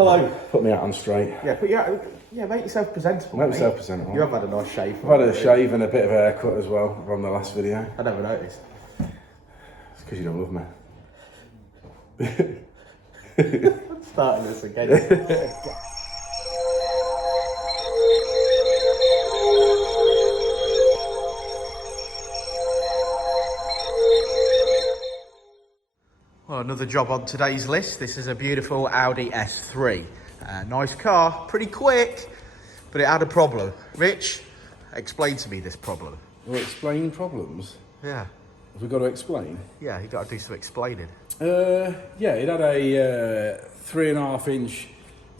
Hello. Put me out on straight. Yeah, make yourself presentable. Make myself presentable. You have had a nice shave. I've had a shave and a bit of a haircut as well from the last video. I never noticed. It's because you don't love me. I'm starting this again. Well, another job on today's list. This is a beautiful Audi S3. Nice car, pretty quick, but it had a problem. Rich, explain to me this problem. Well, explain problems? Yeah. Have we got to explain? Yeah, you got to do some explaining. Yeah, it had a 3.5 inch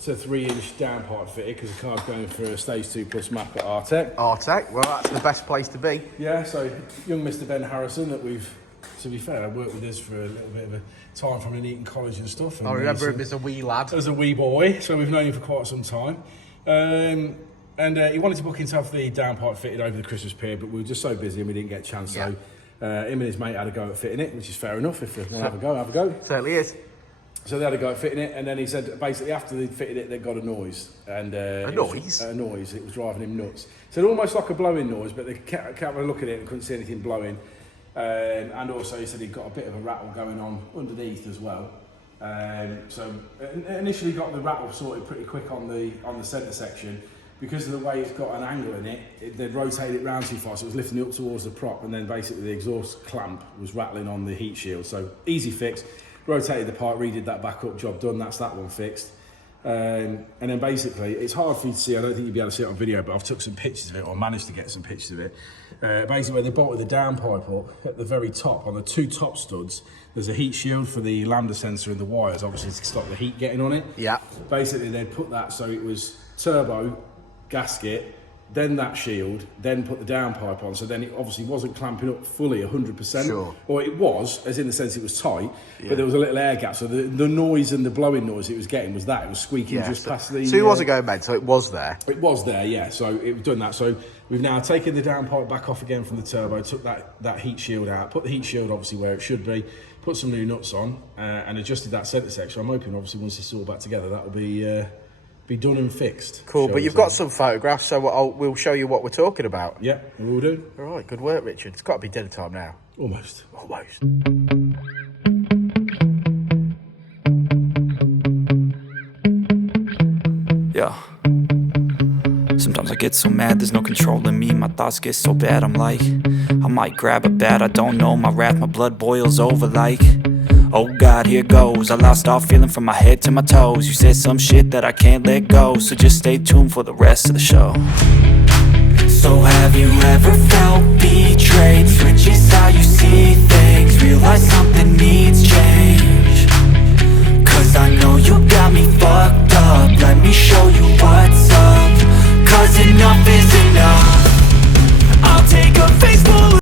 to 3 inch downpipe fitted because the car's going for a stage 2+ map at Artec. Artec, well, that's the best place to be. Yeah, so young Mr. Ben Harrison that we've, to be fair, I worked with us for a little bit of a time from Nuneaton College and stuff. And I remember him as a wee lad. As a wee boy, so we've known him for quite some time. And he wanted to book himself the downpipe fitted over the Christmas period, but we were just so busy and we didn't get a chance. Yeah. So him and his mate had a go at fitting it, which is fair enough. If they want to have a go, have a go. Certainly is. So they had a go at fitting it, and then he said basically after they fitted it, they got a noise. And a noise? A noise. It was driving him nuts. So almost like a blowing noise, but they kept having a look at it and couldn't see anything blowing. And also he said he got a bit of a rattle going on underneath as well. So initially got the rattle sorted pretty quick on the centre section. Because of the way it's got an angle in it, they'd rotated it round too far, so it was lifting it up towards the prop, and then basically the exhaust clamp was rattling on the heat shield. So easy fix, rotated the part, redid that back up, job done, that's that one fixed. And then basically, it's hard for you to see, I don't think you'll be able to see it on video, but I've took some pictures of it, or managed to get some pictures of it. Basically where they bolted the downpipe up, at the very top, on the two top studs, there's a heat shield for the lambda sensor and the wires, obviously to stop the heat getting on it. Yeah. Basically they'd put that so it was turbo, gasket, then that shield, then put the downpipe on, so then it obviously wasn't clamping up fully 100%. Sure. Or it was, as in the sense it was tight, but there was a little air gap, so the noise and the blowing noise it was getting was that, it was squeaking just past the... So it wasn't going bad, so it was there? It was there, yeah, so it was done that. So we've now taken the downpipe back off again from the turbo, took that heat shield out, put the heat shield obviously where it should be, put some new nuts on, and adjusted that centre section. I'm hoping obviously once this is all back together, that'll be done and fixed. Cool, but you've got some photographs, so we'll show you what we're talking about. Yeah, we'll do. All right, good work, Richard. It's got to be dinner time now. Almost. Yeah. Sometimes I get so mad, there's no controlling me. My thoughts get so bad, I'm like, I might grab a bat, I don't know. My wrath, my blood boils over like, oh God, here goes. I lost all feeling from my head to my toes. You said some shit that I can't let go, so just stay tuned for the rest of the show. So have you ever felt betrayed?